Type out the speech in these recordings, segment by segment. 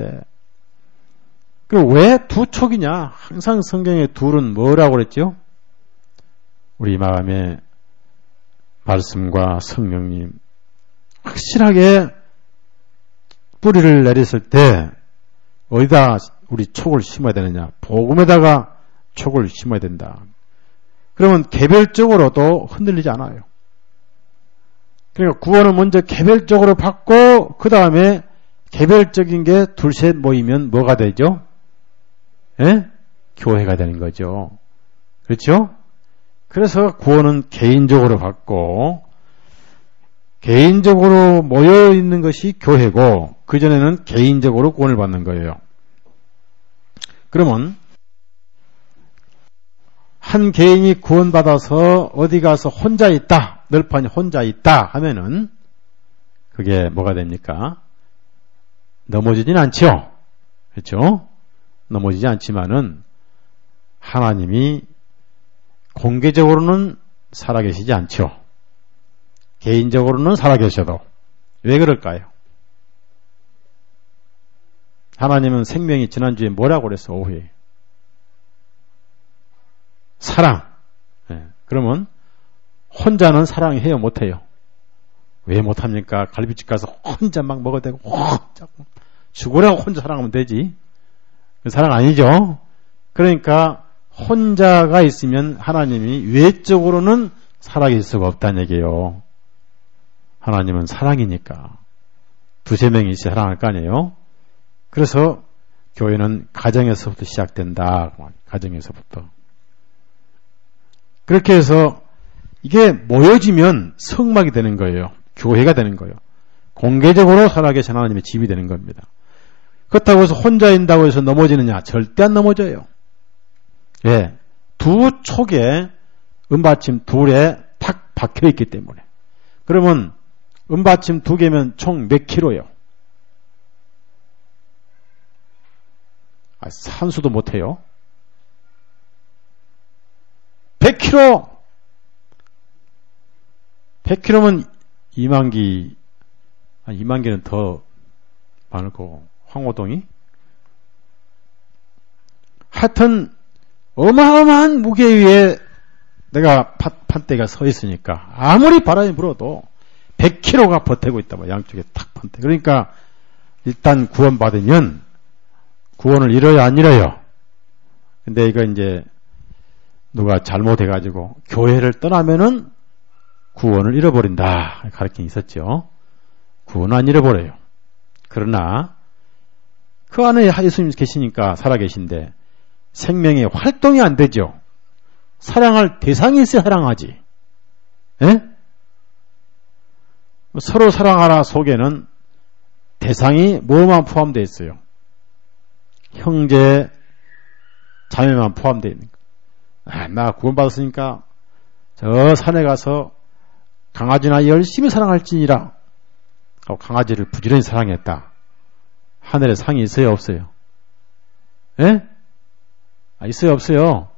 때. 그럼 왜 두 촉이냐? 항상 성경의 둘은 뭐라고 그랬죠? 우리 마음의 말씀과 성령님 확실하게 뿌리를 내렸을 때 어디다 우리 촉을 심어야 되느냐? 복음에다가 촉을 심어야 된다. 그러면 개별적으로도 흔들리지 않아요. 그러니까 구원을 먼저 개별적으로 받고 그 다음에 개별적인 게 둘셋 모이면 뭐가 되죠? 예? 교회가 되는 거죠. 그렇죠? 그래서 구원은 개인적으로 받고 개인적으로 모여 있는 것이 교회고 그전에는 개인적으로 구원을 받는 거예요. 그러면 한 개인이 구원받아서 어디 가서 혼자 있다, 널판이 혼자 있다 하면은 그게 뭐가 됩니까? 넘어지진 않죠. 그렇죠? 넘어지지 않지만은 하나님이 공개적으로는 살아계시지 않죠. 개인적으로는 살아계셔도. 왜 그럴까요? 하나님은 생명이 지난주에 뭐라고 그랬어? 오후에. 사랑. 네. 그러면 혼자는 사랑해요? 못해요? 왜 못합니까? 갈비집 가서 혼자 막 먹어도 되고 죽으라고 혼자 사랑하면 되지. 사랑 아니죠? 그러니까 혼자가 있으면 하나님이 외적으로는 살아계실 수가 없다는 얘기예요. 하나님은 사랑이니까 두세 명이 있어야 사랑할 거 아니에요? 그래서 교회는 가정에서부터 시작된다. 가정에서부터. 그렇게 해서 이게 모여지면 성막이 되는 거예요. 교회가 되는 거예요. 공개적으로 살아계신 하나님의 집이 되는 겁니다. 그렇다고 해서 혼자 있다고 해서 넘어지느냐? 절대 안 넘어져요. 예, 두 촉에 은받침 둘에 탁 박혀 있기 때문에. 그러면 은받침 두 개면 총 몇 킬로예요? 산수도 못해요. 100kg! 100kg면 2만기, 2만기는 더 많을 거고, 황호동이? 하여튼, 어마어마한 무게 위에 내가 판대가 서 있으니까, 아무리 바람이 불어도 100kg가 버티고 있다, 양쪽에 탁 판대. 그러니까, 일단 구원받으면, 구원을 잃어요, 안 잃어요? 근데 이거 이제, 누가 잘못해가지고, 교회를 떠나면은, 구원을 잃어버린다. 가르침이 있었죠. 구원은 안 잃어버려요. 그러나 그 안에 예수님 계시니까 살아계신데 생명의 활동이 안 되죠. 사랑할 대상이 있어야 사랑하지. 에? 서로 사랑하라 속에는 대상이 뭐만 포함되어 있어요? 형제, 자매만 포함되어 있는 거. 나 구원받았으니까 저 산에 가서 강아지나 열심히 사랑할지니라 하고 강아지를 부지런히 사랑했다. 하늘에 상이 있어요, 없어요? 예? 있어요, 없어요?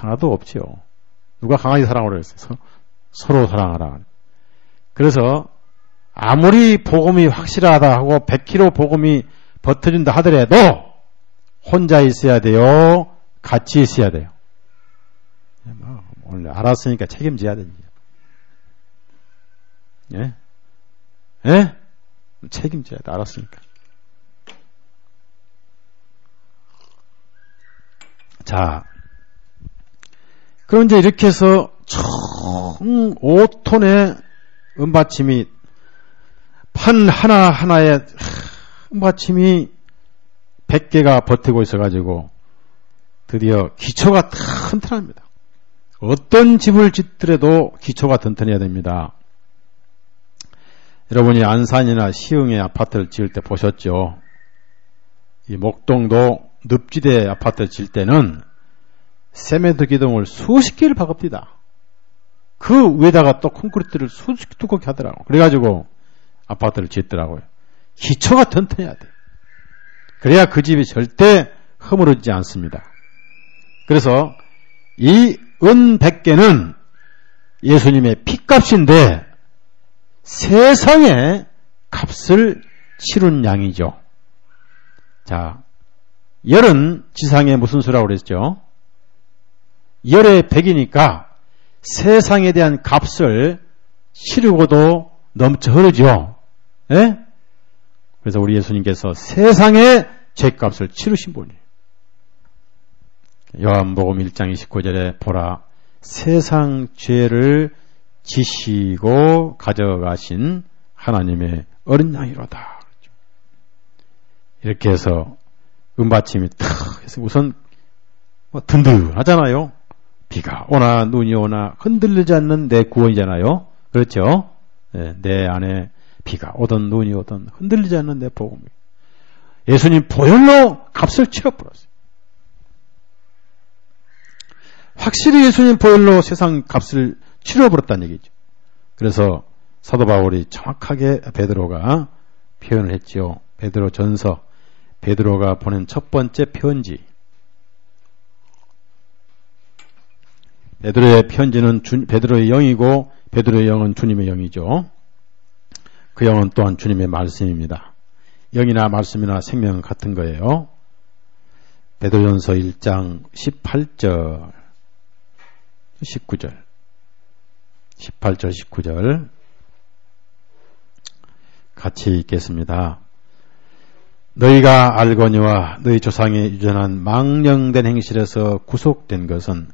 하나도 없지요. 누가 강아지 사랑하라고 했어요? 서로 사랑하라. 그래서 아무리 복음이 확실하다 하고 100kg 복음이 버텨준다 하더라도 혼자 있어야 돼요? 같이 있어야 돼요? 오늘 알았으니까 책임져야 됩니다. 예? 예? 책임져야 돼. 알았으니까. 자, 그럼 이제 이렇게 해서 총 5톤의 은받침이 판 하나하나에 은받침이 100개가 버티고 있어가지고 드디어 기초가 튼튼합니다. 어떤 집을 짓더라도 기초가 튼튼해야 됩니다. 여러분이 안산이나 시흥의 아파트를 지을 때 보셨죠? 이 목동도 늪지대 아파트를 지을 때는 세멘트 기둥을 수십 개를 박읍니다. 그 위에다가 또 콘크리트를 수십 개 두껍게 하더라고요. 그래가지고 아파트를 짓더라고요. 기초가 튼튼해야 돼. 그래야 그 집이 절대 허물어지지 않습니다. 그래서 이 은 100개는 예수님의 피값인데 세상에 값을 치른 양이죠. 자, 열은 지상에 무슨 수라고 그랬죠? 열의 100이니까 세상에 대한 값을 치르고도 넘쳐 흐르죠. 예? 그래서 우리 예수님께서 세상의 죄값을 치르신 분이에요. 요한복음 1장 29절에 보라 세상 죄를 지시고 가져가신 하나님의 어린 양이로다. 이렇게 해서 은받침이 탁 해서 우선 든든하잖아요. 비가 오나 눈이 오나 흔들리지 않는 내 구원이잖아요. 그렇죠? 네, 내 안에 비가 오든 눈이 오든 흔들리지 않는 내 복음이. 예수님 보혈로 값을 치러버렸어요. 확실히 예수님 보혈로 세상 값을 치러버렸다는 얘기죠. 그래서 사도 바울이 정확하게 베드로가 표현을 했지요. 베드로 전서, 베드로가 보낸 첫 번째 편지. 베드로의 편지는 베드로의 영이고 베드로의 영은 주님의 영이죠. 그 영은 또한 주님의 말씀입니다. 영이나 말씀이나 생명은 같은 거예요. 베드로전서 1장 18절 19절 18절 19절 같이 읽겠습니다. 너희가 알거니와 너희 조상의 유전한 망령된 행실에서 구속된 것은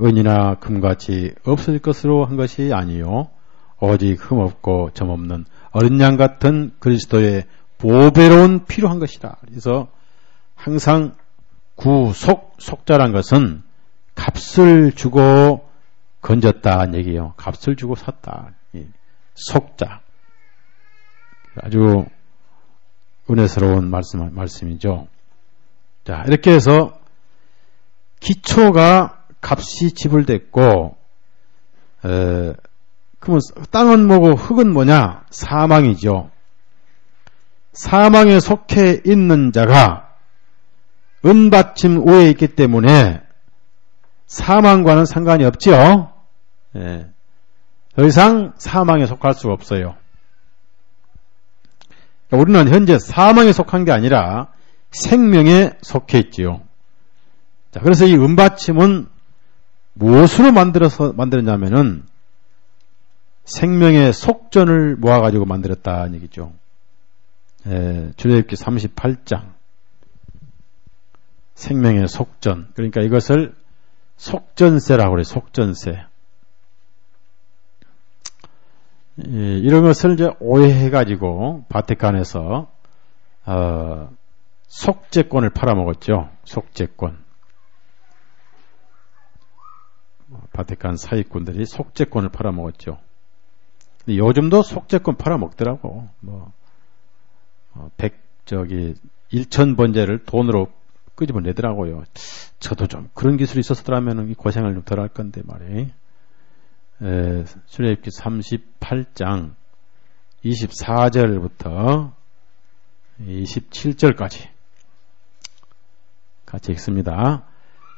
은이나 금같이 없을 것으로 한 것이 아니요 오직 흠없고 점없는 어린 양 같은 그리스도의 보배로운 피로 한 것이다. 그래서 항상 속자란 것은 값을 주고 건졌다는 얘기예요. 값을 주고 샀다. 속자. 아주 은혜스러운 말씀이죠. 자, 이렇게 해서 기초가 값이 지불됐고, 그러면 땅은 뭐고 흙은 뭐냐? 사망이죠. 사망에 속해 있는 자가 은받침 위에 있기 때문에 사망과는 상관이 없죠. 예. 더 이상 사망에 속할 수가 없어요. 우리는 현재 사망에 속한 게 아니라 생명에 속해 있지요. 자, 그래서 이 은받침은 무엇으로 만들었냐면은 생명의 속전을 모아가지고 만들었다는 얘기죠. 출애굽기 38장. 생명의 속전. 그러니까 이것을 속전세라고 그래요. 속전세. 이런 것을 이제 오해해가지고 바티칸에서 속죄권을 팔아먹었죠. 속죄권. 바티칸 사익꾼들이 속죄권을 팔아먹었죠. 근데 요즘도 속죄권 팔아먹더라고. 1000번제를 돈으로 끄집어내더라고요. 저도 좀 그런 기술이 있었더라면 고생을 좀 덜 할 건데 말이에요. 출애굽기 38장 24절부터 27절까지 같이 읽습니다.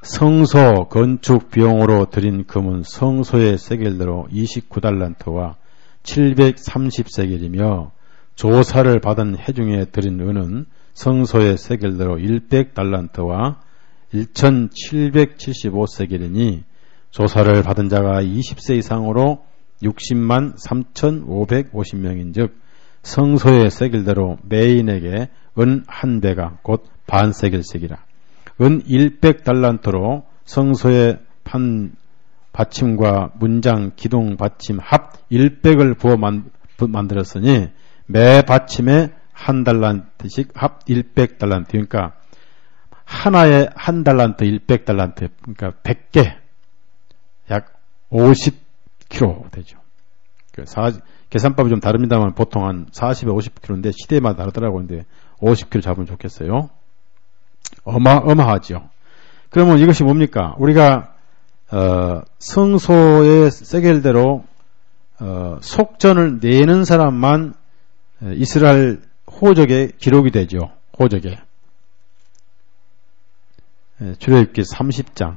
성소 건축 비용으로 드린 금은 성소의 세겔대로 29달란트와 730세겔이며 조사를 받은 해중에 드린 은은 성소의 세겔대로 100달란트와 1775세겔이니 조사를 받은 자가 20세 이상으로 60만 3,550명인 즉 성소의 세겔대로 매인에게 은 한 배가 곧 반세겔씩이라. 은 100달란트로 성소의 받침과 문장, 기둥 받침 합 100을 부어 만들었으니 매 받침에 한 달란트씩 합 100달란트. 그러니까 하나에 한 달란트 100달란트. 그러니까 100개 약 50kg 되죠. 계산법이 좀 다릅니다만 보통 한 40에 50kg인데 시대마다 다르더라고요. 근데 50kg 잡으면 좋겠어요. 어마어마하죠. 그러면 이것이 뭡니까? 우리가 성소의 세겔대로 속전을 내는 사람만 이스라엘 호적에 기록이 되죠. 호적에. 출애굽기 30장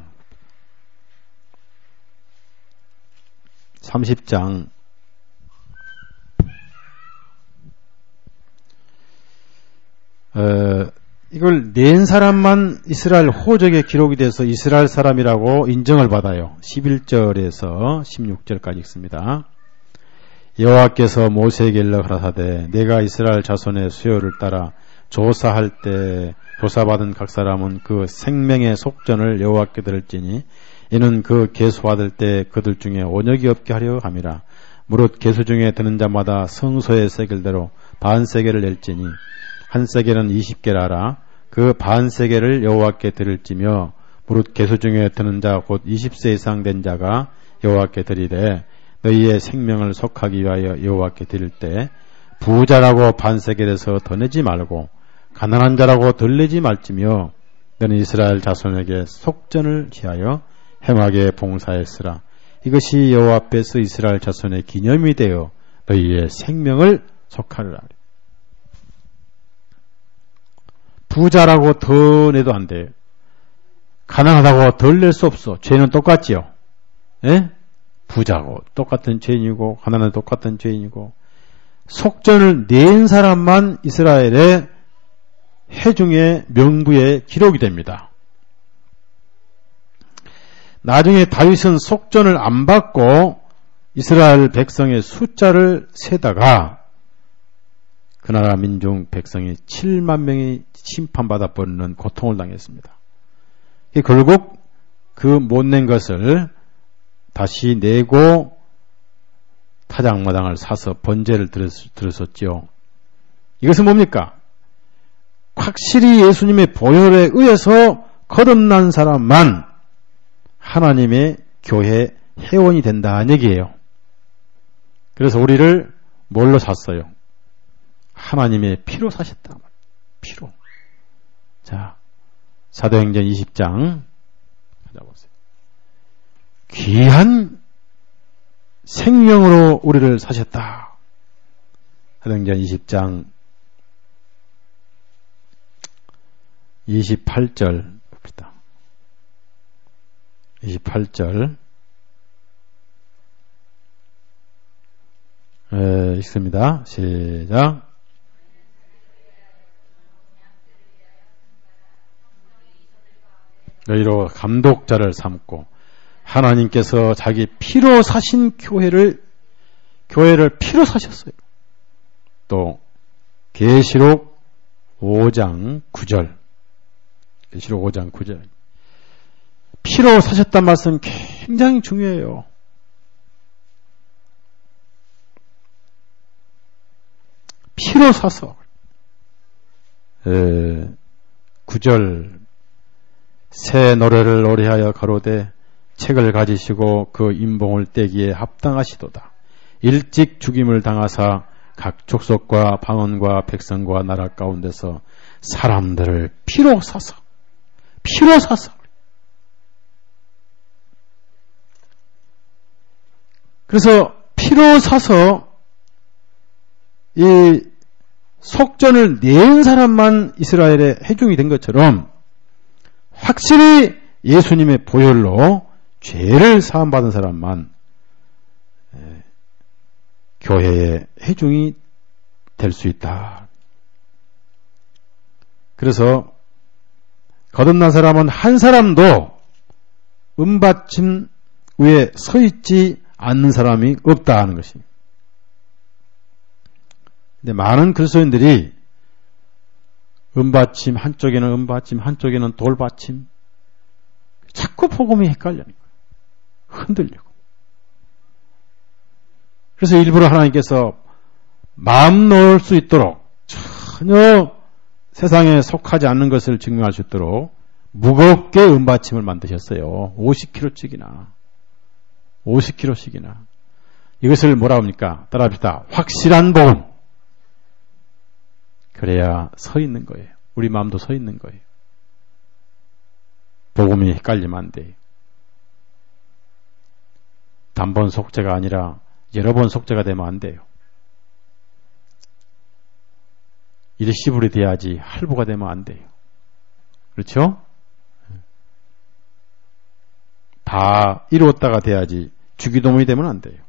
이걸 낸 사람만 이스라엘 호적에 기록이 돼서 이스라엘 사람이라고 인정을 받아요. 11절에서 16절까지 있습니다. 여호와께서 모세에게 일러 가라사대 내가 이스라엘 자손의 수요를 따라 조사할 때 조사받은 각 사람은 그 생명의 속전을 여호와께 들을지니 이는 그 계수받을 때 그들 중에 온역이 없게 하려 함이라. 무릇 계수 중에 드는 자마다 성소의 세겔대로 반세겔을 낼지니 한 세겔은 20개라라. 그 반세겔을 여호와께 드릴지며 무릇 계수 중에 드는 자 곧 20세 이상 된 자가 여호와께 드리되 너희의 생명을 속하기 위하여 여호와께 드릴 때 부자라고 반세겔에서 더 내지 말고 가난한 자라고 덜 내지 말지며 너는 이스라엘 자손에게 속전을 취하여 행하게 봉사했으라. 이것이 여호와 앞에서 이스라엘 자손의 기념이 되어 너희의 생명을 속하리라. 부자라고 더 내도 안 돼요. 가난하다고 덜 낼 수 없어. 죄는 똑같지요. 예? 부자고 똑같은 죄인이고 가난은 똑같은 죄인이고 속전을 낸 사람만 이스라엘의 회중의 명부에 기록이 됩니다. 나중에 다윗은 속전을 안 받고 이스라엘 백성의 숫자를 세다가 그 나라 민중 백성이 7만 명이 심판받아 버리는 고통을 당했습니다. 결국 그 못 낸 것을 다시 내고 타작마당을 사서 번제를 들었었죠. 이것은 뭡니까? 확실히 예수님의 보혈에 의해서 거듭난 사람만 하나님의 교회 회원이 된다는 얘기예요. 그래서 우리를 뭘로 샀어요? 하나님의 피로 사셨다. 피로. 자, 사도행전 20장 찾아보세요. 귀한 생명으로 우리를 사셨다. 사도행전 20장 28절 봅시다. 28절 읽습니다. 시작. 너희로 감독자를 삼고 하나님께서 자기 피로 사신 교회를 피로 사셨어요. 또 계시록 5장 9절 계시록 5장 9절 피로 사셨단 말씀 굉장히 중요해요. 피로 사서 9절 새 노래를 노래하여 가로되 책을 가지시고 그 임봉을 떼기에 합당하시도다. 일찍 죽임을 당하사 각 족속과 방언과 백성과 나라 가운데서 사람들을 피로 사서 그래서 피로 사서 이 속전을 낸 사람만 이스라엘의 회중이 된 것처럼 확실히 예수님의 보혈로 죄를 사함받은 사람만 교회의 회중이 될 수 있다. 그래서 거듭난 사람은 한 사람도 은받침 위에 서 있지 않는 사람이 없다 하는 것입니다. 근데 많은 그리스도인들이 은받침 한쪽에는 은받침 한쪽에는 돌받침 자꾸 복음이 헷갈려요. 흔들리고. 그래서 일부러 하나님께서 마음 놓을 수 있도록 전혀 세상에 속하지 않는 것을 증명할 수 있도록 무겁게 은받침을 만드셨어요. 50kg씩이나 50kg씩이나 이것을 뭐라 합니까? 따라합시다. 확실한 복음. 그래야 서 있는 거예요. 우리 마음도 서 있는 거예요. 복음이 헷갈리면 안 돼요. 단번 속죄가 아니라 여러 번 속죄가 되면 안 돼요. 일시불이 돼야지 할부가 되면 안 돼요. 그렇죠? 다 이루었다가 돼야지 주기도문이 되면 안 돼요.